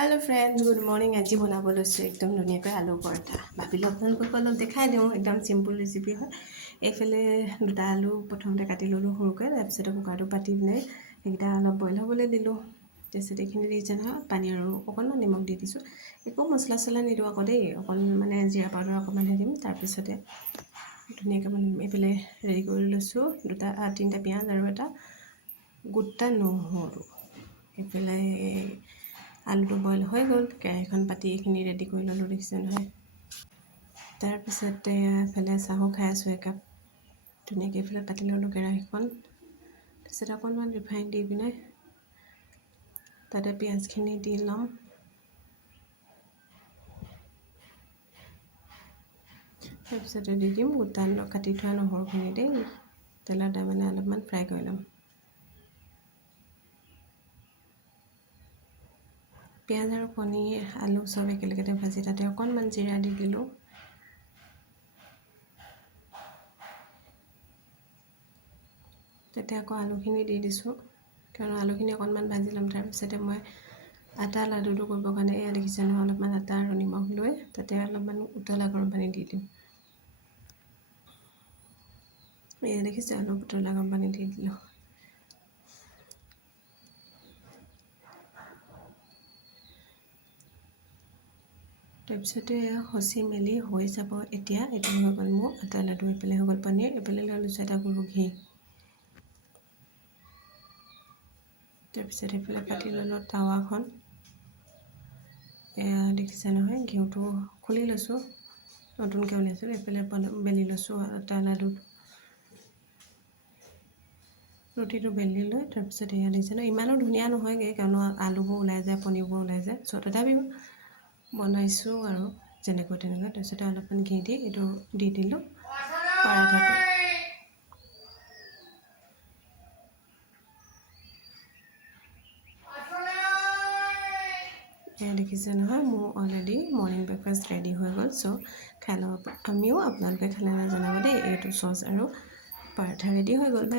hello friends good morning आज बनाब লৈছোঁ एकदम ধুনীয়াকৈ আলু পৰঠা ভাবিলোঁ আপোনালোকক অলপ দেখাই দিওঁ একদম সিম্পল ৰেচিপি হয় এইফালে দুটা আলু প্ৰথমতে কাটি ল'লোঁ সৰুকৈ তাৰপিছত কুকাৰটো পাতি পিনে সেইকেইটা অলপ বইল হ'বলৈ দিলোঁ তাৰপিছত এইখিনি দি নহয় পানী আৰু অকণমান নিমখ দি দিছোঁ একো মছলা চছলা নিদিওঁ আকৌ দেই অকণ মানে জিৰা পাউডাৰ অকণমানহে দিম তাৰপিছতে ধুনীয়াকৈ মানে এইফালে ৰেডি কৰি লৈছোঁ তিনিটা পিঁয়াজ আৰু এটা গোটা নহৰু এইফালে আলুটো বইল হৈ গ'ল কেৰাহীখন পাতি এইখিনি ৰেডি কৰি ল'লোঁ দেখিছে নহয় তাৰপিছতে এফালে চাহো খাই আছোঁ একাপ ধুনীয়াকৈ এইফালে পাতি ল'লোঁ কেৰাহীখন তাৰপিছত অকণমান ৰিফাইন দি পিনে তাতে পিঁয়াজখিনি দি ল'ম তাৰপিছতে দি দিম গোটা কাটি থোৱা নহৰুখিনি দেই তেলত মানে অলপমান ফ্ৰাই কৰি ল'ম পিঁয়াজ আৰু কণী আলু চব একেলগতে ভাজি তাতে অকণমান জিৰা দি দিলোঁ তাতে আকৌ আলুখিনি দি দিছোঁ কাৰণ আলুখিনি অকণমান ভাজি ল'ম তাৰপিছতে মই আটা লাডুটো কৰিবৰ কাৰণে এয়া দেখিছে নহয় অলপমান আটা আৰু নিমখ লৈ তাতে অলপমান উতলা গৰম পানী দি দিম এয়া দেখিছে অলপ উতলা গৰম পানী দি দিলোঁ তাৰপিছতে খচি মেলি হৈ যাব এতিয়া এইটো হৈ গ'ল মোৰ আটা লাডু এইফালে হৈ গ'ল পনীৰ এইফালে লৈ লৈছোঁ এটা গৰু ঘি তাৰপিছত এইফালে পাতি ল'লোঁ টাৱাখন এয়া দেখিছে নহয় ঘিউটো খুলি লৈছোঁ নতুনকৈ উলিয়াইছোঁ এইফালে বেলি লৈছোঁ আটা লাডু ৰুটিটো বেলি লৈ তাৰপিছত এয়া দেখিছে নহয় ইমানো ধুনীয়া নহয়গৈ কাৰণ আলুবোৰ ওলাই যায় পনীৰবোৰ ওলাই যায় চ' তথাপিও বনাইছোঁ আৰু যেনেকৈ তেনেকৈ তাৰপিছতে অলপমান ঘি দি এইটো দি দিলোঁ পৰাঠাটো এয়া দেখিছে নহয় মোৰ অলৰেডি মৰ্ণিং ব্ৰেকফাষ্ট ৰেডি হৈ গ'ল চ' খাই ল'ব আমিও আপোনালোকে খালে জনাব দেই এইটো চচ আৰু পৰাঠা ৰেডি হৈ গ'ল